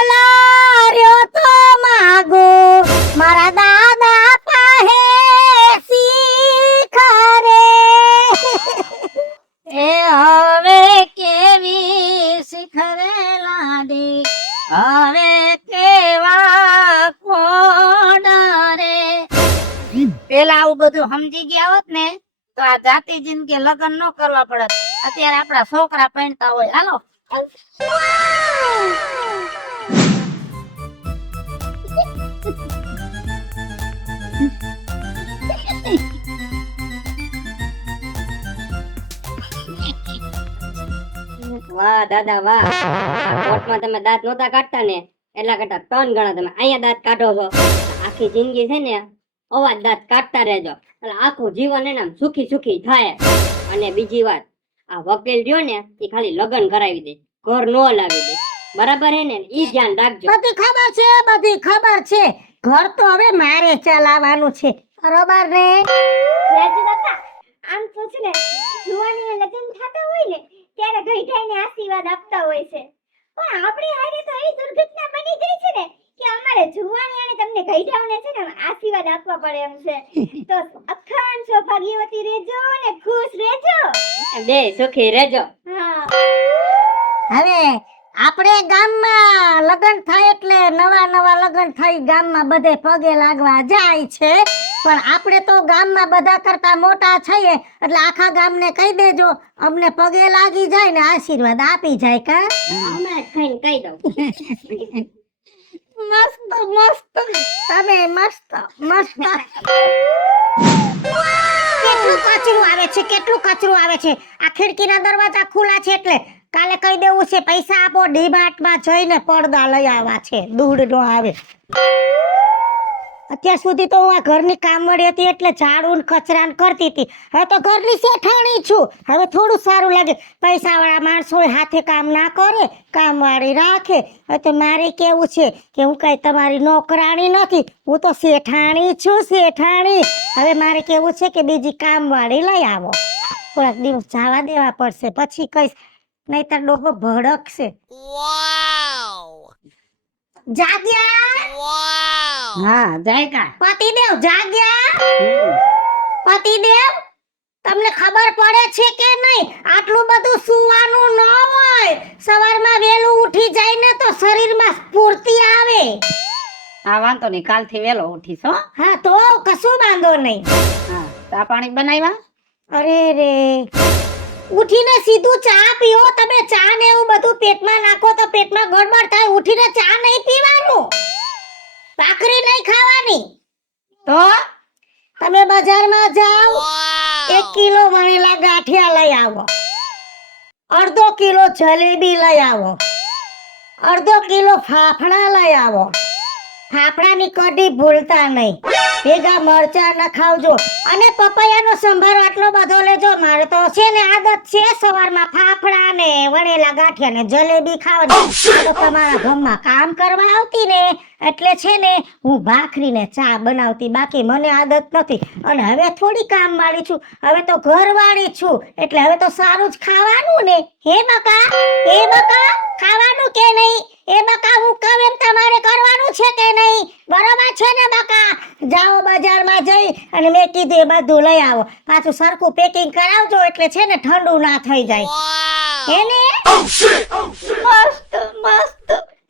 મોકલાર્યો તો માગો મારા દાદા પાહે શીખરે એ હવે કેવી શીખરે લાડી હવે કેવા કોડરે પેલા આવું બધું સમજી ગયા હોત ને તો આ જાતિ જિંદગી લગ્ન ન કરવા પડત. અત્યારે આપડા છોકરા પહેણતા હોય. હાલો વાહ દાદા વાહ, આ કોર્ટમાં તમે દાંત નહોતા કાઢતા ને એટલા કરતા 3 ગણા તમે અહીંયા દાંત કાઢો છો. આખી જિંદગી છે ને અવાજ દાંત કાઢતા રહેજો એટલે આખું જીવન એને આમ સુખી સુખી થાય. અને બીજી વાત, આ વકીલ રહ્યો ને એ ખાલી લગ્ન કરાવી દે, ઘર નો લાવી દે. બરાબર હે ને? ઈ ધ્યાન રાખજો. બધી ખબર છે, બધી ખબર છે. ઘર તો હવે મારે ચલાવવાનું છે. બરોબર ને? રાજુ કાકા, આમ તો છે ને જુવાનીએ લગ્ન થતા હોય ને ત્યારે ગઈઢાઈને આશીર્વાદ આપતા હોય છે, પણ આપણી હારે તો એવી દુર્ઘટના બની ગઈ છે ને કે અમારે જુવાની અને તમને ગઈઢાઓને છે ને આશીર્વાદ આપવા પડે એમ છે. તો અખંડ સૌભાગ્યવતી રહેજો અને ખુશ રહેજો. બે સુખી રહેજો. હા, હવે આપણે ગામમાં લગ્ન થાય એટલે નવા નવા લગ્ન થઈ ગામમાં બધે પગે લાગવા જાય છે, પણ આપણે તો ગામમાં બધા કરતા મોટા છીએ એટલે આખા ગામને કહી દેજો અમને પગે લાગી જાય ને આશીર્વાદ આપી જાય. કા હમણાં જ ખાઈને કહી દઉં. મસ્ત મસ્ત, તમે મસ્ત મસ્ત. કેટલું કચરું આવે છે, કેટલું કચરું આવે છે. આ ખિડકીના દરવાજા ખુલ્લા છે એટલે કાલે કહી દેવું છે પૈસા આપો, ડીમાર્ટમાં જઈને પડદા લઈ આવવા છે, દૂધ નો આવે. અત્યાર સુધી તો હું આ ઘરની કામવાળી હતી એટલે ઝાડુ ને કચરાન કરતી હતી. હવે તો ઘરની શેઠાણી છું. હવે થોડું સારું લાગે. પૈસાવાળા માણસો હાથે કામ ના કરે, કામવાળી રાખે. હવે તો મારે કેવું છે કે હું કઈ તમારી નોકરાણી નથી, હું તો શેઠાણી છું, શેઠાણી. હવે મારે કેવું છે કે બીજી કામવાળી લઈ આવો. થોડાક દિવસ જવા દેવા પડશે, પછી કઈશ, નહીતર ડોકો ભડકશે. જાગ્યા? હા જાયકા. પતિદેવ જાગ્યા? પતિદેવ, તમને ખબર પડે છે કે નહીં આટલું બધું સુવાનું ન હોય. સવારમાં વહેલું ઉઠી જાય ને તો શરીરમાં સ્ફૂર્તિ આવે. હા વાંધો નહીં, કાલથી વેલો ઉઠીશ હો. હા તો કશું વાંધો નહીં. હા, ચા પાણી બનાવ્યા? અરે રે, ઉઠીને સીધું ચા પીઓ. તમે ચા ને એવું બધું પેટમાં નાખો તો પેટમાં ગડબડ થાય. ઉઠીને ચા નહીં પીવાનું, ભાખરી નહીં ખાવાની. તો તમે બજારમાં જાઓ, 1 કિલો વણેલા ગાંઠિયા લઈ આવો, અડધો કિલો જલેબી લઈ આવો, અડધો કિલો ફાફડા લઈ આવો. ફાફડાની કઢી ભૂલતા નહીં, ભેગા મરચા નખાવજો. અને પપૈયાનો સંભારો આટલો બધો લેજો. મારે તો છે ને આદત છે સવારમાં ફાફડા ને વણેલા ગાંઠિયા ને જલેબી ખાવાની. તો તમારા ઘરમાં કામ કરવા આવતી ને એટલે છે ને હું ભાખરી ને ચા બનાવતી, બાકી મને આદત નથી. અને હવે થોડી કામ વાળી છું, હવે તો ઘરવાળી છું, એટલે હવે તો સારું જ ખાવાનું ને. હે બકા, હે બકા, ખાવાનું કે નહીં? એ બકા, હું કહું એમ તમારે કરવાનું છે કે નહીં? બરોબર છે ને બકા? જાઓ બજારમાં જઈ અને મેં કીધું એ બધું લઈ આવો. પાછું સરખું પેકિંગ કરાવજો એટલે છે ને ઠંડુ ના થઈ જાય. હે ને? મસ્ત મસ્ત,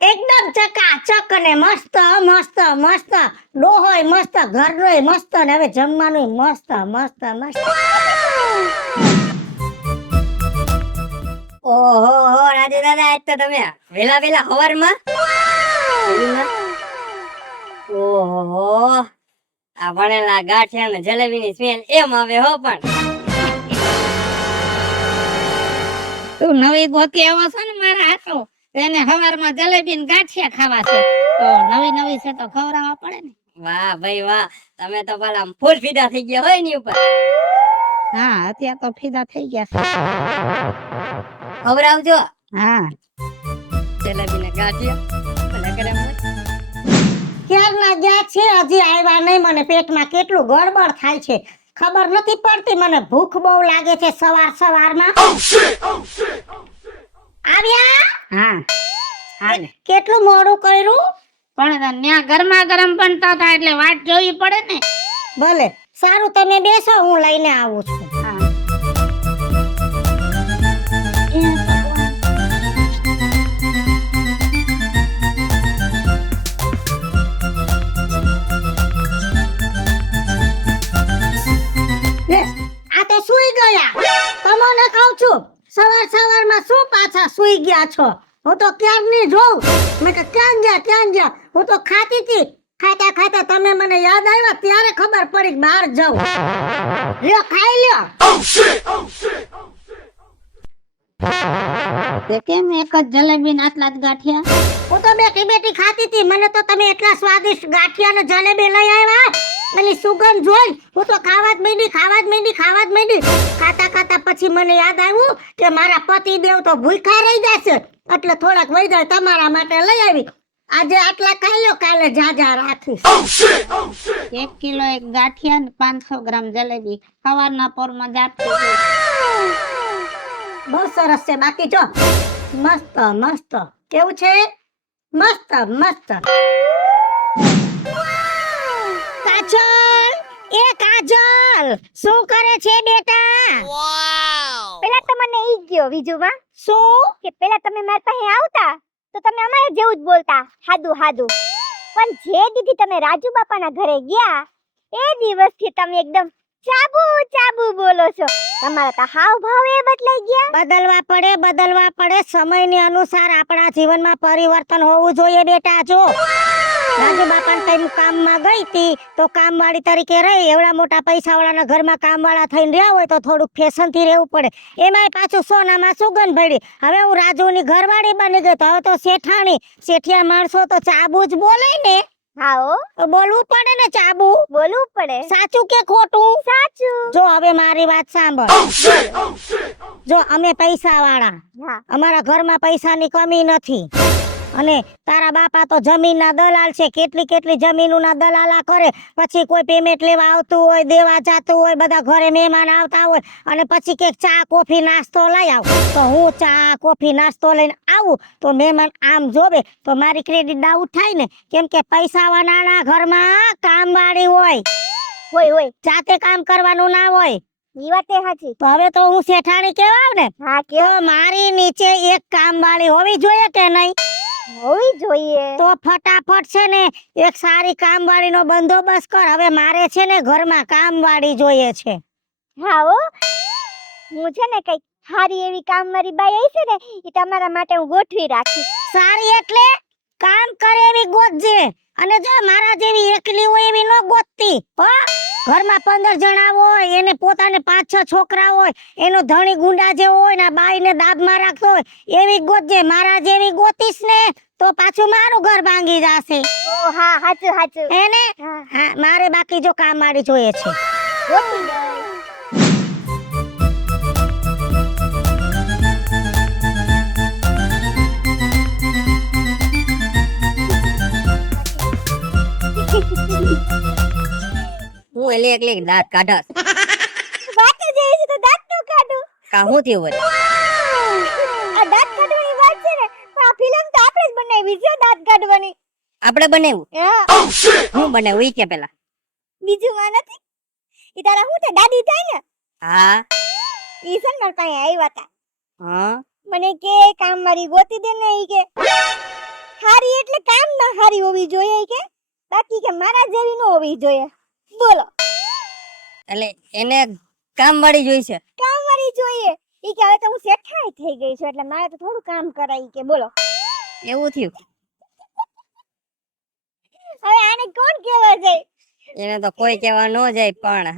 એકદમ ચકાચક ને મસ્ત મસ્ત મસ્ત. ડોહોય મસ્ત, ઘરનોય મસ્ત, ને હવે જમવાનું મસ્ત મસ્ત મસ્ત. ઓહો રાજુ દાદા, આજ તો તમે વેલા વેલા હવારમાં. ઓહો, આ વણેલા ગાંઠિયા ને જલેબીની સ્મેલ એમ આવે હો. પણ તું નવી ગોતી આવો છો ને મારા હાથો, એને હવારમાં જલેબી ને ગાંઠિયા ખાવા છે, તો નવી નવી છે તો ખવડાવવા પડે ને. વાહ ભાઈ વાહ, તમે તો પેલા ફૂલ ફીદા થઈ ગયા હોય ની ઉપર. હા, અત્યારે તો ફીદા થઈ ગયા ખવડાવજો. હા, જલેબી ને ગાંઠિયા ભલે કરે મોજ. ક્યારના ગયા છે, હજી આવ્યા નહીં. મને પેટમાં કેટલું ગડબડ થાય છે, ખબર નથી પડતી. મને ભૂખ બહુ લાગે છે સવાર સવારમાં. આવ્યા? હા હા ને કેટલું મોડું કર્યું. પણ ત્યાં ગરમા ગરમ બનતા હતા એટલે વાટ જોવી પડે ને. ભલે સારું, તમે બેસો, હું લઈને આવું છું. હા. લે, આ તો સૂઈ ગયા. તમને કહું છું, સવારમાં શું પાછા સૂઈ ગયા છો? હું તો ક્યારની જોઉં. મેં કે ક્યાં ગયા? હું તો ખાતી હતી. ખાતા તમે મને યાદ આવ્યા ત્યારે ખબર પડી કે બહાર જાઉં. લ્યો, ખાઈ લ્યો. તે કેમ એક જ જલેબી ને આટલા જ ગાંઠિયા? હું તો બેઠી ખાતી હતી. મને તો તમે એટલા સ્વાદિષ્ટ ગાંઠિયા ને જલેબી લઈ આવ્યા. એની સુગંધ જોઈ હું તો ખાવા જ માંડી. ખાતા પછી મને યાદ આવ્યું કે મારા પતિદેવ તો ભૂખ્યા રહી જશે, એટલે થોડાક વઈ જાય તમારા માટે લઈ આવી. આજે આટલા ખાઈ લો, કાલે જાજા રાખીશ. 1 કિલો એક ગાંઠિયા ને 500 ગ્રામ જલેબી સવારના પોરમાં જાતી હતી. બહુ સરસ છે. બાકી જો મસ્ત કેવું છે? મસ્ત. કાજલ શું કરે છે બેટા? પેલા તો મને ઈ ગયો બીજુમાં શું? કે પેલા તમે મારા પાસે આવતા તો તમે અમારે જેવું જ બોલતા, હાદુ. પણ જે દીદી તમે રાજુ બાપાના ઘરે ગયા એ દિવસથી તમે એકદમ ચાબુ બોલો છો. તમારા તો હાવ ભાવ એ બદલાઈ ગયા. બદલવા પડે. સમયને અનુસાર આપણા જીવનમાં પરિવર્તન હોવું જોઈએ બેટા. જો રાજુ બાપાને કઈ કામમાં ગઈ હતી તો કામવાળી તરીકે રહી. એવડા મોટા પૈસાવાળાના ઘરમાં કામવાળા થઈને રહ્યા હોય તો થોડુંક ફેશનથી રહેવું પડે. એમાંય પાછું સોનામાં સુગંધ ભળી. હવે હું રાજુની ઘરવાળી બની ગઈ તો હવે તો શેઠાણી. શેઠિયા માણસો તો ચાબુ જ બોલે ને. હાઓ, તો બોલવું પડે ને, ચાબુ બોલવું પડે. સાચું કે ખોટું? સાચું. જો હવે મારી વાત સાંભળ. જો અમે પૈસાવાળા, હા, અમારા ઘરમાં પૈસાની કમી નથી. અને તારા બાપા તો જમીનના દલાલ છે. કેટલી જમીનોના દલાલા કરે. પછી કોઈ પેમેન્ટ લેવા આવતું હોય, દેવા જાતું હોય, બધા ઘરે મહેમાન આવતા હોય અને પછી કે ચા કોફી નાસ્તો લઈ આવ, તો હું ચા કોફી નાસ્તો લઈને આવું તો મહેમાન આમ જોવે તો મારી ક્રેડિટ ડાઉન થાય ને. કેમ કે પૈસાવાળાના ઘરમાં કામવાળી હોય, જાતે કામ કરવાનું ના હોય. ઈ વાત એ સાચી. તો હવે તો હું શેઠાણી કહેવાવ ને. હા, તો મારી નીચે એક કામવાળી હોવી જોઈએ કે નહીં? હોવી જોઈએ. તો ફટાફટ છે ને એક સારી કામવાળીનો બંદોબસ્ત કર. હવે મારે છે ને ઘરમાં કામવાળી જોઈએ છે. હાઓ, હું છે ને કઈ સારી એવી કામવાળી બાઈ આવી છે ને ઈ તમારા માટે હું ગોઠવી રાખીશ. સારી એટલે કામ કરે એવી ગોતજે. અને જો મારા જેવી એકલી હોય એવી ન ગોતતી. ઘરમાં 15 જણા હોય, એને પોતાને 5-6 છોકરા હોય, એનો ધણી ગુંડા જેવો હોય ને બાઈને દાબમાં રાખતો હોય એવી ગોતજે. મારા જેવી ગોતીશ ને તો પાછું મારું ઘર ભાંગી જશે. ઓ હા, સાચું. હે ને? હા, હા, મારે બાકી જો કામવાળી જોઈએ છે. ગોઠવી દઉં. હું એકલી દાંત કાઢસ. વાત જ એવી છે તો દાંત નો કાઢું. કા હું થયું વળી? આ દાંત કાઢવાની વાત છે ને પણ આ ફિલ્મ તો આપણે જ બનાવી છે દાંત કાઢવાની. આપણે બનાવ્યું? હા, હું બનાવ્યું ઈ કે પેલા? બીજું માં નથી. ઈ તારા હું તે દાદી થાય ને હા. ઈ છે ને મારા પાસે આવ્યા હતા. હા. મને કે કામ મારી ગોતી દે ને. ઈ કે હારી એટલે કામ ના હારી હોવી જોઈએ. ઈ કે બાકી કે મારા જેવી ન હોવી જોઈએ. બોલો, એટલે એને કામ વાળી જોઈ છે? કામ વાળી જોઈએ. ઈ કે હવે તો હું શેઠાણી થઈ ગઈ છું એટલે મારે તો થોડું કામ કરાય. ઈ કે બોલો, એવું થયું? હવે આને કોણ કહેવા જાય? એને તો કોઈ કહેવા ન જાય પણ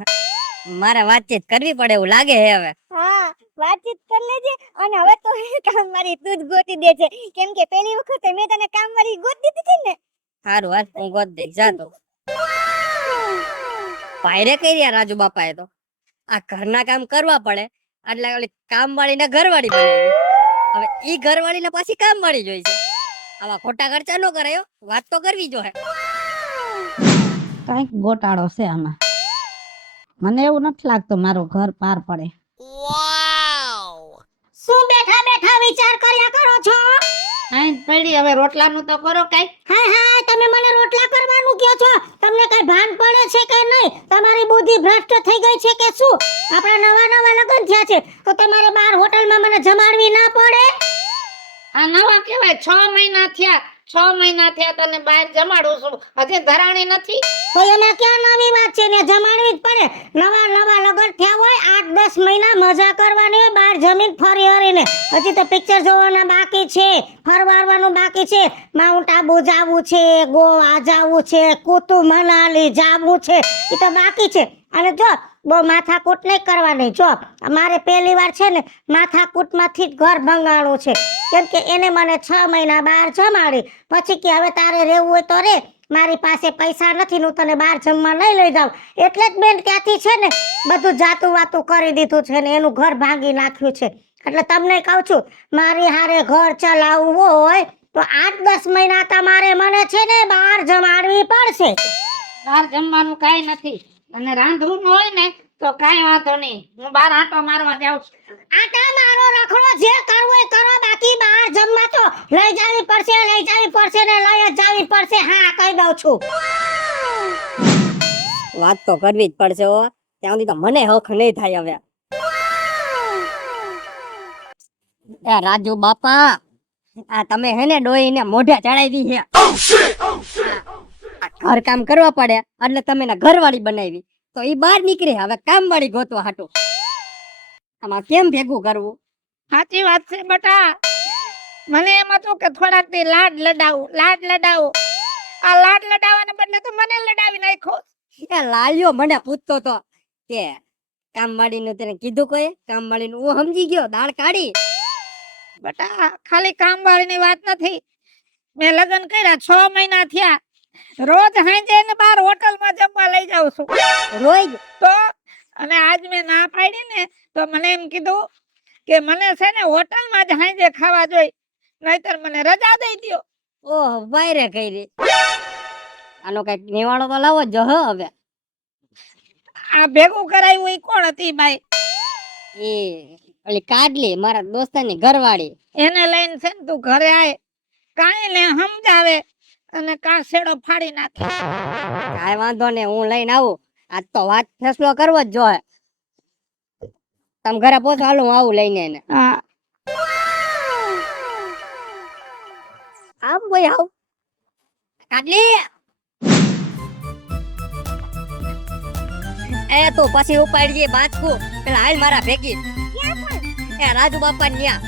મારે વાતચીત કરવી પડે એવું લાગે છે હવે. હા, વાતચીત કરી લેજે. અને હવે તો કામ મારી તું જ ગોતી દે છે. કેમ કે પેલી વખતે મેં તને કામ વાળી ગોતી દીધી ને. સારું હાલ, હું ગોત દઈશ. જા તો. પાયરે કઈ રહ્યા રાજુ બાપાએ તો. આ ઘરના કામ કરવા પડે એટલે ઓલી કામવાળીને ઘરવાળી બનાવી. હવે ઈ ઘરવાળીને પાછી કામવાળી જોઈ છે. આવા ખોટા ખર્ચા ન કરાયો. વાત તો કરવી જો હે. કઈક ગોટાળો છે આમાં. મને એવું નથી લાગતું મારું ઘર પાર પડે. શું બેઠા વિચાર કર્યા કરો છો? આઈ પડી, હવે રોટલાનું તો કરો કઈ. હા તમે મને રોટલા કરવાનું કહો છો, તમને કઈ ભાન પડે છે કે નહીં? તમારી બુદ્ધિ ભ્રષ્ટ થઈ ગઈ છે કે શું? આપણા નવા લગ્ન થયા છે તો તમારે બહાર હોટલમાં મને જમાડવી ના પડે? આ નવા કેવાય, 6 મહિના થયા, 6 મહિના થયા તને બહાર જમાડું છું, હજી ધરાણી નથી. તો એમાં ક્યાં નવી વાત છે? ને જમાડવી જ પડે. નવા લગ્ન થયા હોય 8-10 મહિના મજા કરવાની હોય બહાર જમીન ફરી હરીને. હજી તો પિક્ચર જોવાના બાકી છે, ફરવાનું બાકી છે, માઉન્ટ આબુ જાવું છે, ગોવા જાવું છે, કુતુબ મનાલી જાવું છે, એ તો બાકી છે. અને જો બહુ માથાકૂટ નહીં કરવાની. જો મારે પહેલી વાર છે ને માથાકૂટમાંથી જ ઘર ભંગાણું છે, કેમ કે એને મને 6 મહિના બહાર જમાડી, પછી કે હવે તારે રહેવું હોય તો રે, મારી પાસે પૈસા નથી, હું તને બહાર જમવા નહીં લઈ જાઉં. એટલે જ બેન ત્યાંથી છે ને બધું જાતું વાતું કરી દીધું છે ને એનું ઘર ભાંગી નાખ્યું છે. એટલે તમને કહું છું, મારી હારે ઘર ચલાવવું હોય તો 8-10 મહિના તમારે મને છે ને બહાર જમાડવી પડશે. બહાર જમવાનું કાંઈ નથી, અને રાંધવું ન હોય ને તો કાંઈ વાંધો નહીં, હું બહાર આંટો મારવા જાઉં છું. આટા મારો રખડો, જે કરવું એ કરો, બાકી બહાર જમવા તો લઈ જવી પડશે ને લઈ જ જવી પડશે. હા કહી દઉં છું. વાત તો કરવી જ પડશે હો, ત્યાં સુધી તો મને હક નહીં થાય હવે. એ રાજુ બાપા, આ તમે હે ને ડોહીને મોઢે ચડાવી છે. ઘર કામ કરવા પડે એટલે તમે ને ઘરવાળી બનાવી, તો ઈ બહાર નીકળે, હવે કામવાળી ગોતવા હાટું. આમાં કેમ ભેગું કરવું? સાચી વાત છે બટા, મને એમ હતું કે થોડાક દી લાડ લડાવું. આ લાડ લડાવવાને બદલે તો મને લડાવી નાખ્યો. એ લાલ્યો મને પૂછતો તો કે કામવાળીનું તેને કીધું કોઈ? કામવાળીનું હું સમજી ગયો, દાળ કાઢી. બટા ખાલી કામવાળીની વાત નથી, મેં લગ્ન કર્યા 6 મહિના થયા, રોજ હાંજે ને બહાર હોટલમાં જમવા લઈ જાઉં છું. રોજ તો અને આજ મેં ના પાડી ને તો મને એમ કીધું કે મને છે ને હોટલમાં જ હાંજે ખાવા જોઈએ, નહીતર મને રજા દઈ દ્યો. ઓહ વાયરે કરી. આનો કઈક નિવાડો તો લાવો જ હવે. આ ભેગું કરાયું એ કોણ હતી બાઈ? એ ઓલી કાડલી, મારા દોસ્તાની ઘરવાળી. એને લઈને છે ને તું ઘરે આય, કાંઈ ને સમજાવે અને કાં શેડો ફાડી નાખે. કાંઈ વાંધો ને, હું લઈને આવું. આજ તો વાત ફેસલો કરવો જ જોઈએ. તમે ઘરે પહોંચો, હાલો હું આવું લઈને એને. હા આમ કોઈ આવ કાડલી. એ તો પછી ઉપાડીએ બાજકું, પેલા હાલ મારા ભેગી. એ રાજુ બાપા ન્યા,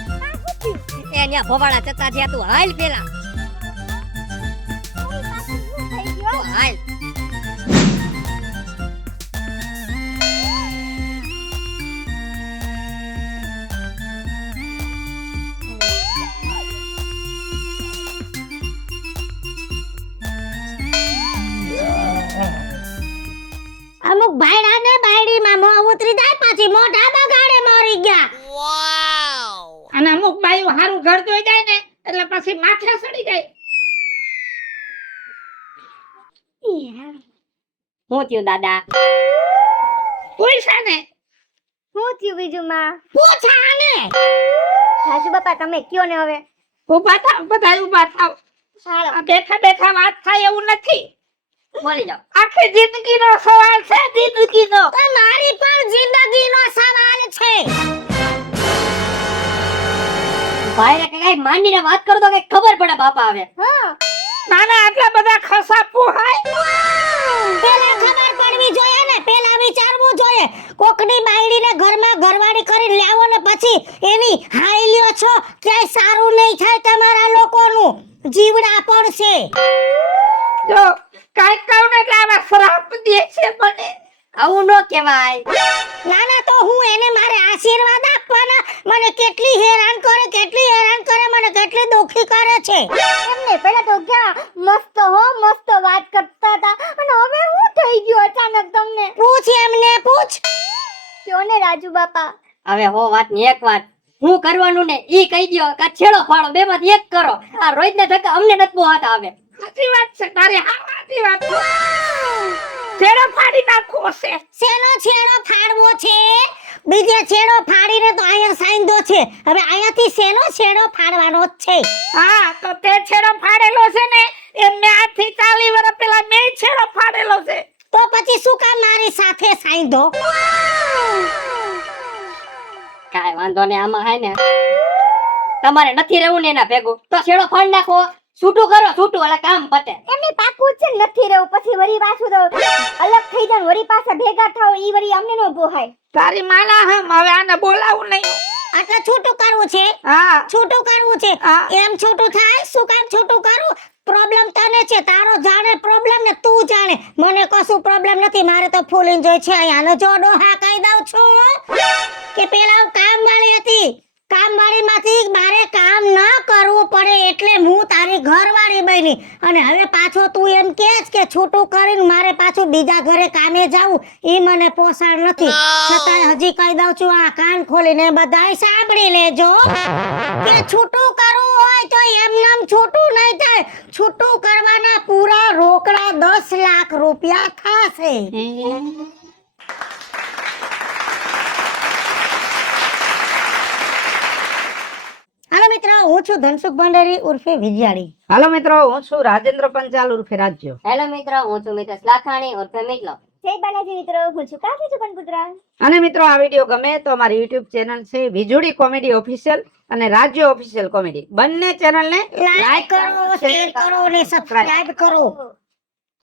એ ન્યા ભવાડા ચતા થયા, તું હાલ પેલા. તો હાલ. અમુક ભાઈડા ને બાયડીમાં મોં ઉતરી જાય, પછી મોઢા બગાડે મરી ગયા. અને અમુક બાઈઓ હારું ઘર જોઈ જાય ને એટલે પછી માથે સડી જાય. હું થયું દાદા? પૂછા ને હું થયું બીજું માં? પૂછા ને રાજુ બાપા તમે કયો ને હવે. ઉભા થાવ, બધા ઉભા થાવ. આ બેઠા બેઠા વાત થાય એવું નથી. બોલી જાઓ. આખી જિંદગીનો સવાલ છે, જિંદગીનો. તો મારી પણ જિંદગીનો સવાલ છે. ભાઈ કઈ માંડીને વાત કરો તો કઈ ખબર પડે બાપા. હવે નાના આટલા બધા ખસા પુહાય. પેલા ખબર પડવી જોઈએ ને, પેલા વિચારવું જોઈએ. કોકની બાયડીને ઘરમાં ઘરવાળી કરીને લાવો ને પછી એની હાઈ લ્યો છો, ક્યાંય સારું નહીં થાય. તમારા લોકોનું જીવડા પડશે. જો કાઈ કહું ને એટલે આવા શ્રાપ દે છે મને. આવું ન કહેવાય. નાના તો હું એને મારે આશીર્વાદ આપવાના. મને કેટલી હેરાન કરે, મને કેટલી દુખી કરે છે. એમને પેલા તો ક્યાં મસ્ત વાત કરતા હતા, અને હવે શું થઈ ગયું અચાનક તમને? પૂછ એમને, પૂછ. કયો ને રાજુ બાપા. હવે હો વાત ની એક વાત, હું કરવાનું ને ઈ કહી દ્યો, કા છેડો ફાડો, બે માંથી એક કરો. આ રોજ ના ધક્કા અમને નથી પોહાતા. આવે સાચી વાત છે તારી, હા સાચી વાત છે. છેડો ફાડી નાખવો છે. શેનો છેડો ફાડવો છે? બીજે છેડો ફાડીને તો અહીંયા સાંધો છે. હવે અહીંયાથી શેનો છેડો ફાડવાનો જ છે? હા તો તે છેડો ફાડેલો છે ને એ મેં આજથી 40 વર્ષ પહેલા મેં છેડો ફાડેલો છે. તો પછી શું કામ મારી સાથે સાંધો? કાંઈ વાંધો નહીં, આમાં હે ને તમારે નથી રહેવું ને એના ભેગું તો છેડો ફાડી નાખો, છૂટું કરો, છૂટું એટલે કામ પતે. એમને પાકું જ છે ને નથી રહેવું, પછી વળી પાછું તો અલગ થઈ જાય, વળી પાછા ભેગા થાવ ઈ વળી અમને નો પોહાય. તારી માના હમ હવે આને બોલાવું નહીં. એટલે છૂટું કરવું છે? હા છૂટું કરવું છે? હા. એમ છૂટું થાય? શું કામ છૂટું કરું? પ્રોબ્લેમ તને છે, તારો જાણે પ્રોબ્લેમ ને તું જાણે. મને કશું પ્રોબ્લેમ નથી, મારે તો ફૂલ એન્જોય છે. અહીંયાનો જો ડોહા કહી દઉં છું કે પેલા હું કામવાળી હતી, કામવાળીમાંથી મારે કામ ન કરવું પડે એટલે હું તારી ઘરવાળી બની, અને હવે પાછો તું એમ કહેશ કે છૂટું કરીને મારે પાછું બીજા ઘરે કામે જાવું, ઈ મને પોસાણ નથી. છતાંય હજી કહી દઉં છું, આ કાન ખોલીને બધાય સાંભળી લેજો કે છૂટું કરવું હોય તો એમનેમ છૂટું નહીં થાય. છૂટું કરવાના પૂરા રોકડા 10 લાખ રૂપિયા થશે. હાલો મિત્રો, હું છું ધનસુખ ભંડારી ઉર્ફે વિજયાળી. હાલો મિત્રો, હું છું રાજેન્દ્ર પંચાલ ઉર્ફે રાજ્યો. હેલો મિત્રો, હું છું મિત્ર લાખાણી ઉર્ફે મિતલો. જય બાલાજી મિત્રો, હું છું કાકી છું પુત્ર. અને મિત્રો આ વિડીયો ગમે તો અમારી YouTube ચેનલ છે વીજળી કોમેડી ઓફિશિયલ અને રાજ્ય ઓફિશિયલ કોમેડી, બંને ચેનલને લાઈક કરો, શેર કરો અને સબસ્ક્રાઇબ કરો.